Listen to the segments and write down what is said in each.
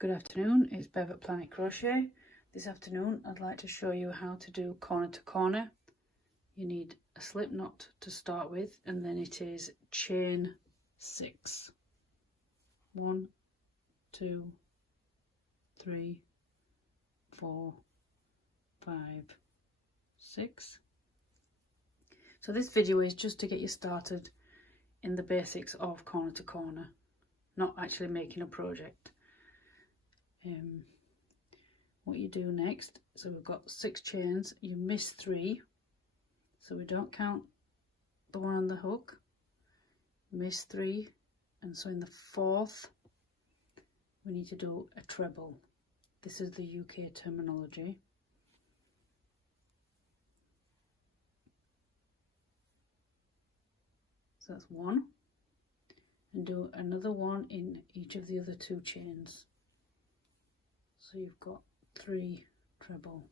Good afternoon, it's Bev at Planetcrochet. This afternoon I'd like to show you how to do corner to corner. You need a slip knot to start with, and then it is chain 6. 1, 2, 3, 4, 5, 6. So this video is just to get you started in the basics of corner to corner, not actually making a project. What you do next, so we've got 6 chains, you miss 3, so we don't count the one on the hook, miss 3, and so in the 4th we need to do a treble. This is the UK terminology. So that's 1, and do another 1 in each of the other 2 chains. So you've got 3 treble.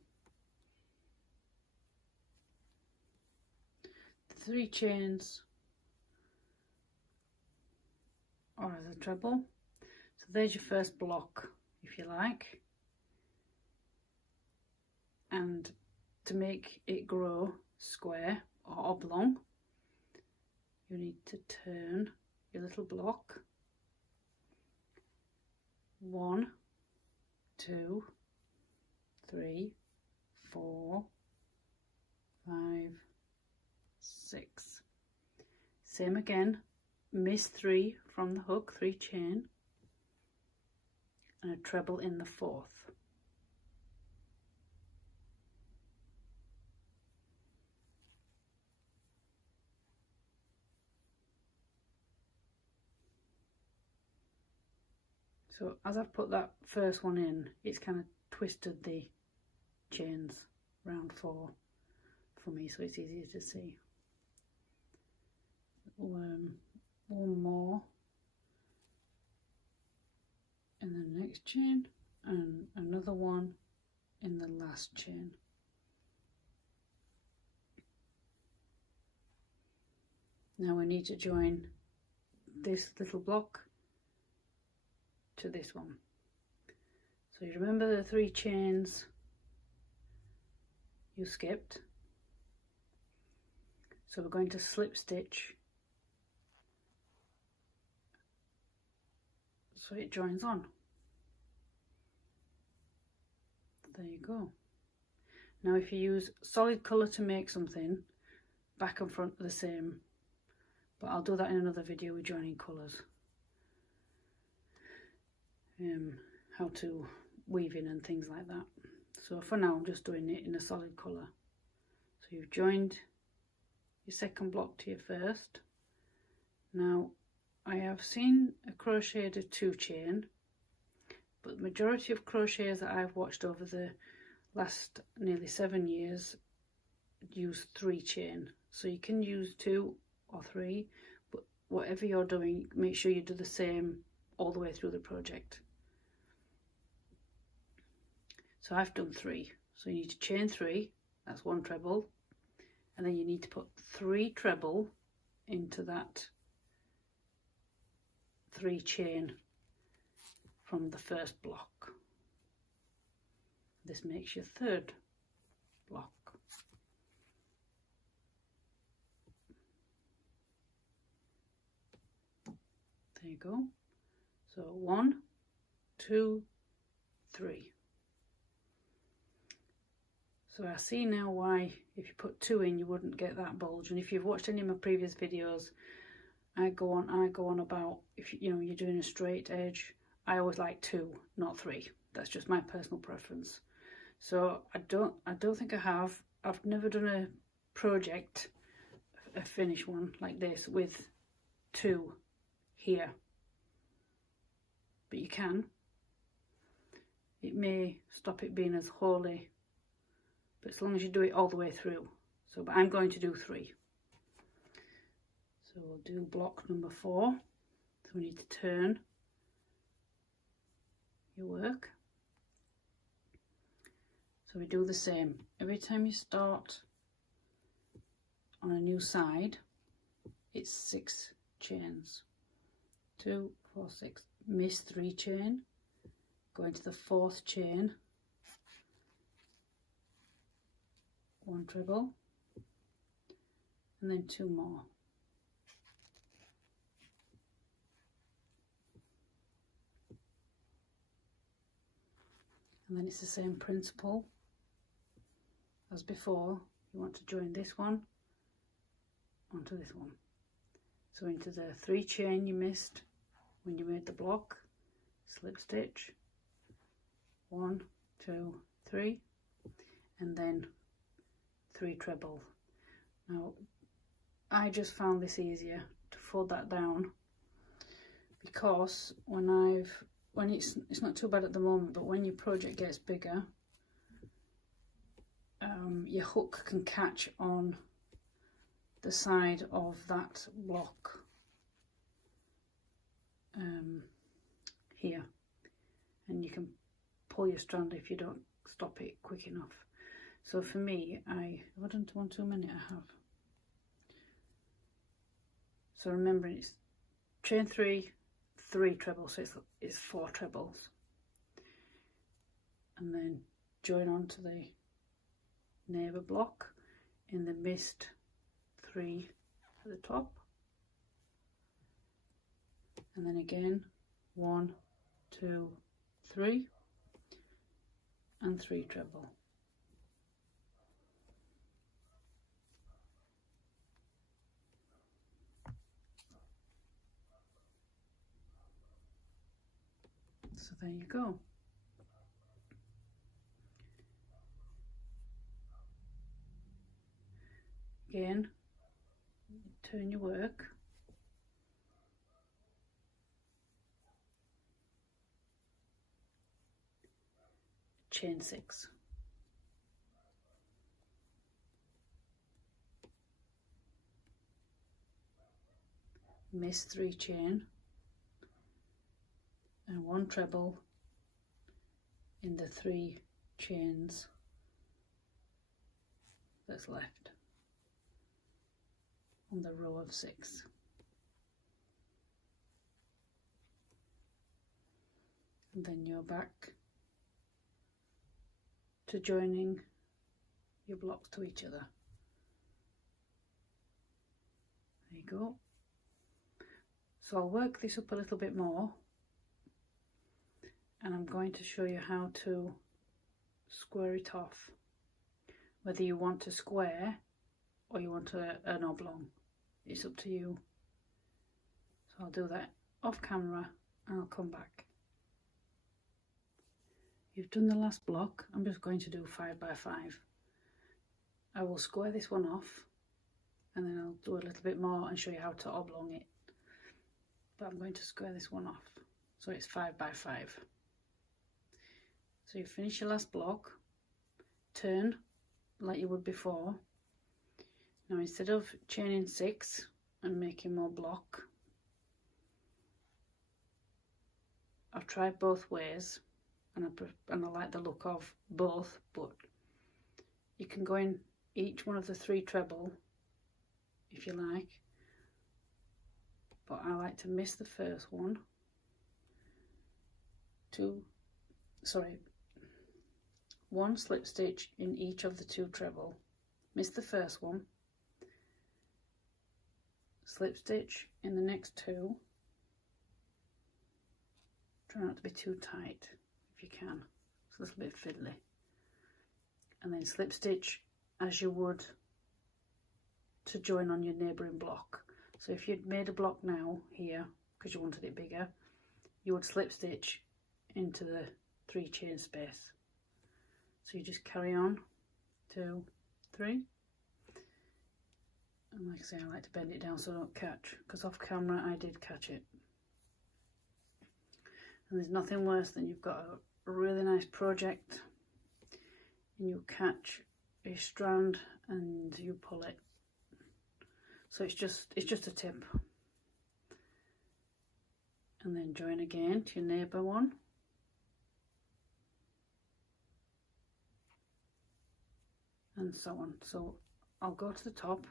The 3 chains are the treble. So there's your first block, if you like. And to make it grow square or oblong, you need to turn your little block 1, 2, 3, 4, 5, 6. Same again, miss 3 from the hook, 3 chain, and a treble in the 4th. So as I've put that first one in, it's kind of twisted the chains round 4 for me, so it's easier to see. One more in the next chain, and another one in the last chain. Now we need to join this little block to this one. So you remember the 3 chains you skipped, so we're going to slip stitch so it joins on. There you go. Now if you use solid colour to make something, back and front are the same, but I'll do that in another video with joining colours. How to weave in and things like that. So for now I'm just doing it in a solid colour. So you've joined your second block to your first. Now I have seen a crochet do 2 chain, but the majority of crocheters that I've watched over the last nearly 7 years use 3 chain. So you can use 2 or 3, but whatever you're doing, make sure you do the same all the way through the project. So I've done 3, so you need to chain 3, that's 1 treble, and then you need to put 3 treble into that 3 chain from the first block. This makes your 3rd block. There you go. So 1, 2, 3. So I see now why if you put 2 in you wouldn't get that bulge, and if you've watched any of my previous videos I go on about if you're doing a straight edge, I always like 2, not 3. That's just my personal preference. So I don't think I've never done a project, a finished one like this with 2 here, but you can. It may stop it being as holy, but as long as you do it all the way through. So, but I'm going to do 3. So we'll do block number 4. So we need to turn your work. So we do the same. Every time you start on a new side, it's 6 chains. 2, 4, 6. Miss 3 chain, go into the 4th chain, 1 treble, and then 2 more. And then it's the same principle as before. You want to join this one onto this one. So into the 3 chain you missed when you made the block, slip stitch, 1, 2, 3, and then 3 treble. Now I just found this easier to fold that down, because when it's not too bad at the moment, but when your project gets bigger, your hook can catch on the side of that block here, and you can pull your strand if you don't stop it quick enough. So for me, have I done 1 too many? I have. So remembering it's chain 3, 3 trebles, so it's 4 trebles, and then join onto the neighbour block in the missed 3 at the top, and then again 1, 2, 3, and 3 treble. So there you go. Again, turn your work, chain 6, miss 3 chain, and 1 treble in the 3 chains that's left on the row of 6. And then you're back to joining your blocks to each other. There you go. So I'll work this up a little bit more, and I'm going to show you how to square it off, whether you want to square or you want an oblong. It's up to you. So I'll do that off camera and I'll come back. You've done the last block. I'm just going to do 5 by 5. I will square this one off, and then I'll do a little bit more and show you how to oblong it. But I'm going to square this one off. So it's 5 by 5. So you finish your last block, turn like you would before. Now instead of chaining 6 and making more block, I've tried both ways, and I like the look of both, but you can go in each one of the 3 treble if you like, but I like to miss the first one, 1 slip stitch in each of the 2 treble, miss the first one, slip stitch in the next 2, try not to be too tight if you can, it's a little bit fiddly, and then slip stitch as you would to join on your neighbouring block. So if you'd made a block now here because you wanted it bigger, you would slip stitch into the 3 chain space. So you just carry on, 2, 3, and like I say, I like to bend it down so I don't catch, because off camera I did catch it. And there's nothing worse than you've got a really nice project and you catch a strand and you pull it. So it's just a tip. And then join again to your neighbour one. And so on. So I'll go to the top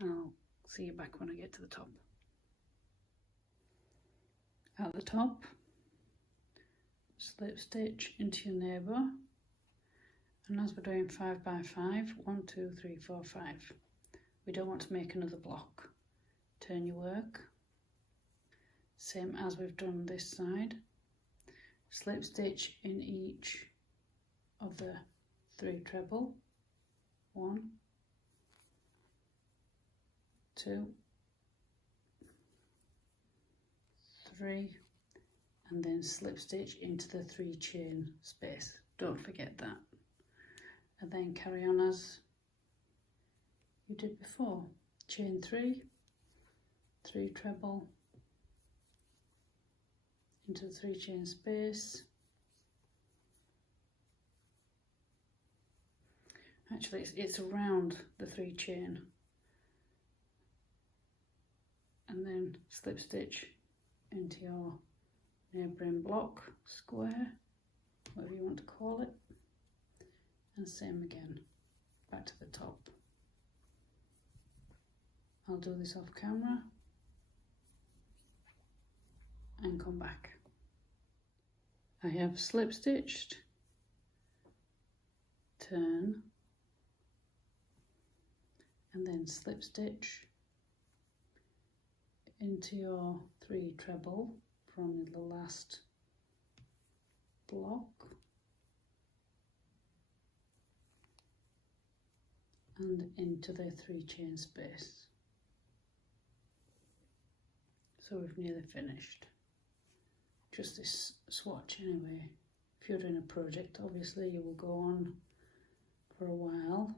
and I'll see you back when I get to the top. At the top, slip stitch into your neighbour, and as we're doing 5 by 5, 1, 2, 3, 4, 5, we don't want to make another block. Turn your work, same as we've done this side, slip stitch in each of the 3 treble, 1, 2, 3, and then slip stitch into the 3 chain space. Don't forget that. And then carry on as you did before. Chain 3, 3 treble into the 3 chain space. Actually, it's around the 3 chain, and then slip stitch into your neighbouring block, square, whatever you want to call it, and same again, back to the top. I'll do this off camera and come back. I have slip stitched, turn, and then slip stitch into your 3 treble from the last block, and into the 3 chain space. So we've nearly finished. Just this swatch anyway. If you're doing a project, obviously you will go on for a while.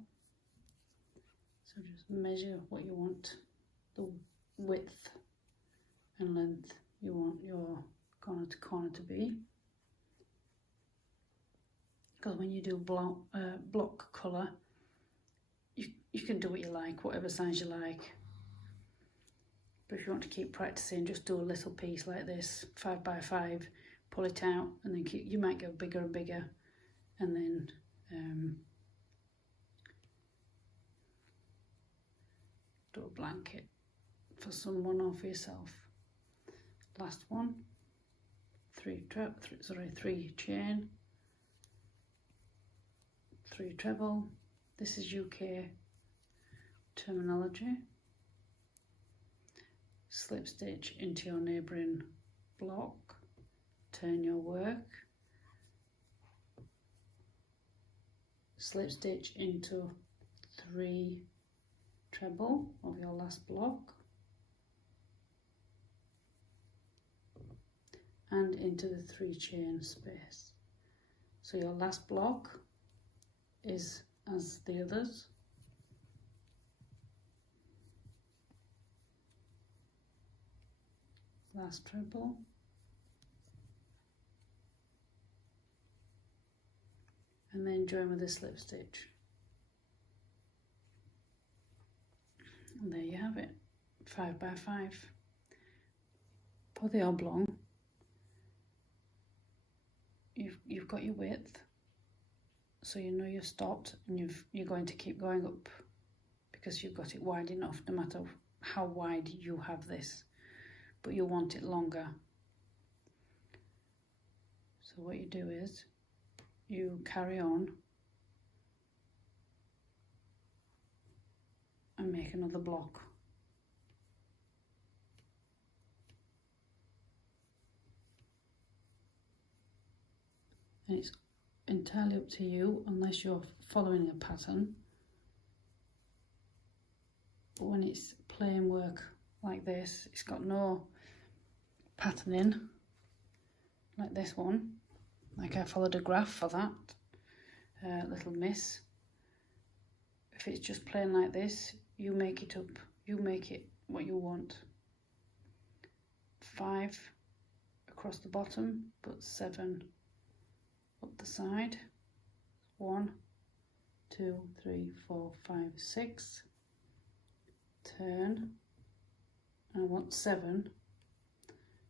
So just measure what you want, the width and length you want your corner to corner to be. Because when you do block colour, you can do what you like, whatever size you like. But if you want to keep practicing, just do a little piece like this, 5 by 5, pull it out, and then you might go bigger and bigger, and then do a blanket for someone or for yourself. Last one, 3 chain, 3 treble. This is UK terminology. Slip stitch into your neighbouring block, turn your work, slip stitch into 3 treble of your last block, and into the 3 chain space. So your last block is as the others. Last treble, and then join with a slip stitch, and there you have it, 5 by 5 for the oblong. You've got your width, so you know you've stopped, and you're going to keep going up because you've got it wide enough, no matter how wide you have this. But you want it longer. So what you do is you carry on and make another block. And it's entirely up to you, unless you're following a pattern. But when it's plain work like this, it's got no patterning like this one, like I followed a graph for that little miss. If it's just plain like this, you make it up, you make it what you want. 5 across the bottom, but 7 up the side. 1, 2, 3, 4, 5, 6. Turn, and I want 7,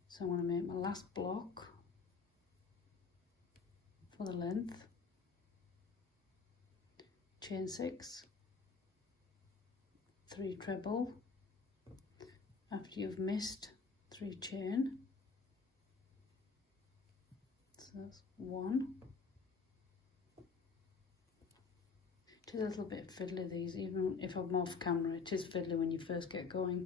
so I'm going to make my last block for the length, chain 6, 3 treble, after you've missed 3 chain, So that's one. It is a little bit fiddly, these, even if I'm off camera, it is fiddly when you first get going.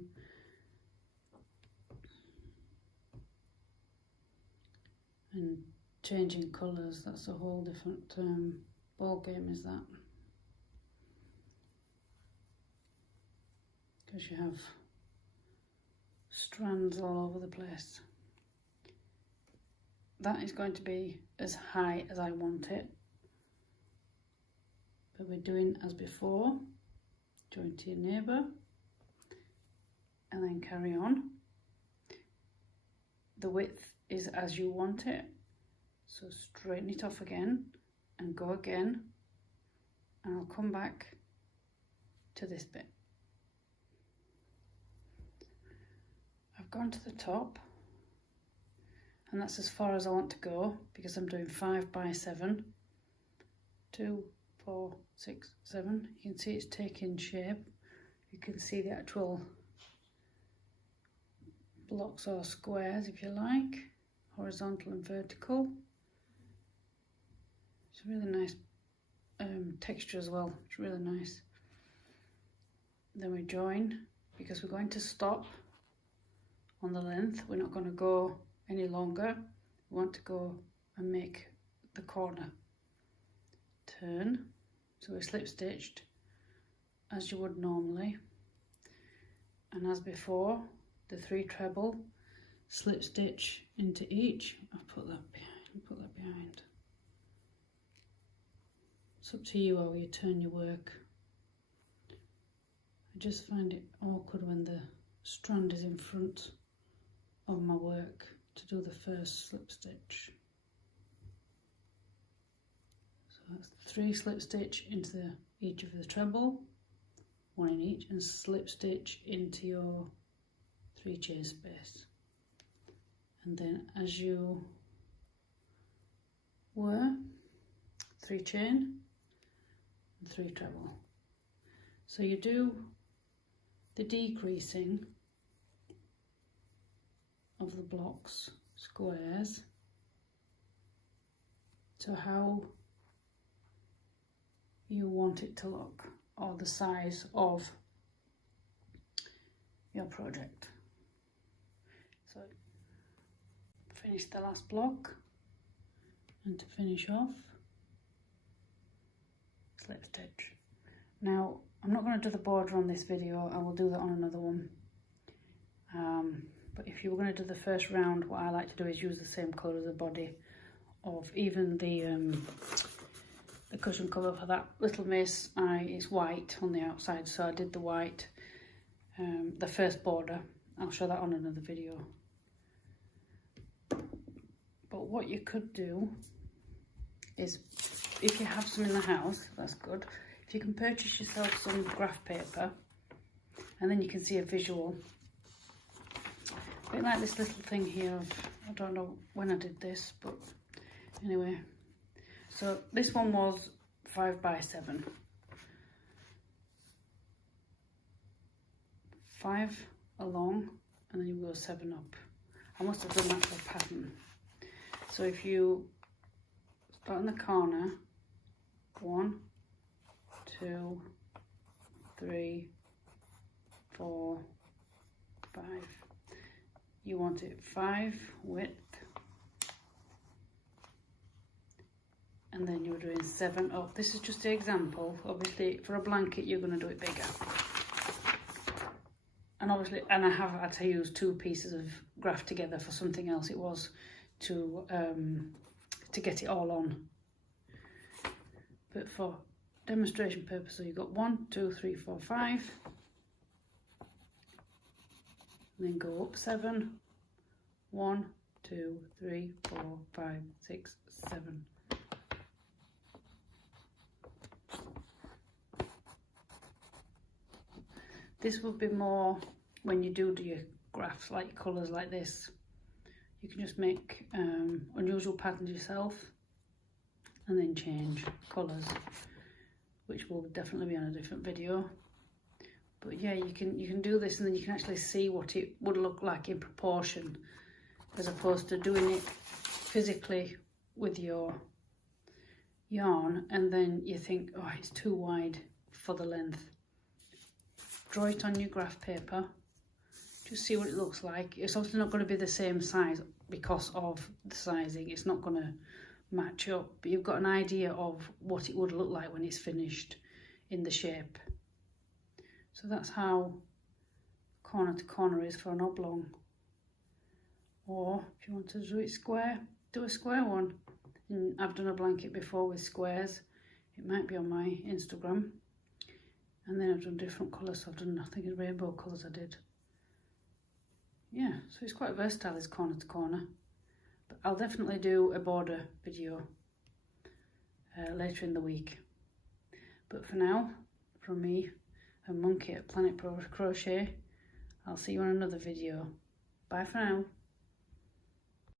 And changing colours, that's a whole different ball game, is that? Because you have strands all over the place. That is going to be as high as I want it. But we're doing as before, join to your neighbour, and then carry on. The width is as you want it, so straighten it off again and go again, and I'll come back to this bit. I've gone to the top, and that's as far as I want to go because I'm doing 5 by 7, 2, 4, 6, 7. You can see it's taking shape. You can see the actual blocks or squares, if you like, horizontal and vertical. It's a really nice texture as well. It's really nice. Then we join, because we're going to stop on the length. We're not going to go any longer. We want to go and make the corner. Turn, so we're slip stitched as you would normally, and as before, the 3 treble, slip stitch into each. I'll put that behind. It's up to you how you turn your work. I just find it awkward when the strand is in front of my work to do the first slip stitch. So that's 3 slip stitch into each of the treble, 1 in each, and slip stitch into your 3 chain space. And then as you were, 3 chain and 3 treble. So you do the decreasing of the blocks, squares, to how you want it to look, or the size of your project. So finish the last block, and to finish off, slip stitch. Now I'm not going to do the border on this video, I will do that on another one. But if you were going to do the first round, what I like to do is use the same colour as the body of even the cushion cover for that little miss. It's white on the outside, so I did the white, the first border. I'll show that on another video. But what you could do is, if you have some in the house, that's good. If you can purchase yourself some graph paper, and then you can see a visual. A bit like this little thing here of, I don't know when I did this, but anyway. So this one was 5 by 7. 5 along, and then you go 7 up. I must have done that for a pattern. So if you start in the corner, 1, 2, 3, 4, 5. You want it 5 width, and then you're doing 7 up. This is just the example. Obviously, for a blanket, you're going to do it bigger. And obviously, and I have had to use 2 pieces of graph together for something else. It was to get it all on. But for demonstration purposes, you've got 1, 2, 3, 4, 5. And then go up 7. 1, 2, 3, 4, 5, 6, 7. This would be more when you do your graphs, like colours like this. You can just make unusual patterns yourself and then change colours, which will definitely be on a different video. But yeah, you can do this, and then you can actually see what it would look like in proportion, as opposed to doing it physically with your yarn and then you think, oh, it's too wide for the length, draw it on your graph paper, just see what it looks like. It's obviously not going to be the same size because of the sizing, it's not going to match up, but you've got an idea of what it would look like when it's finished in the shape. So that's how corner to corner is for an oblong. Or if you want to do it square, do a square one. And I've done a blanket before with squares, it might be on my Instagram. And then I've done different colours, so I've done, I think it's rainbow colours I did. Yeah, so it's quite versatile, this corner to corner. But I'll definitely do a border video later in the week. But for now, from me and Monkey at Planetcrochet, I'll see you on another video. Bye for now.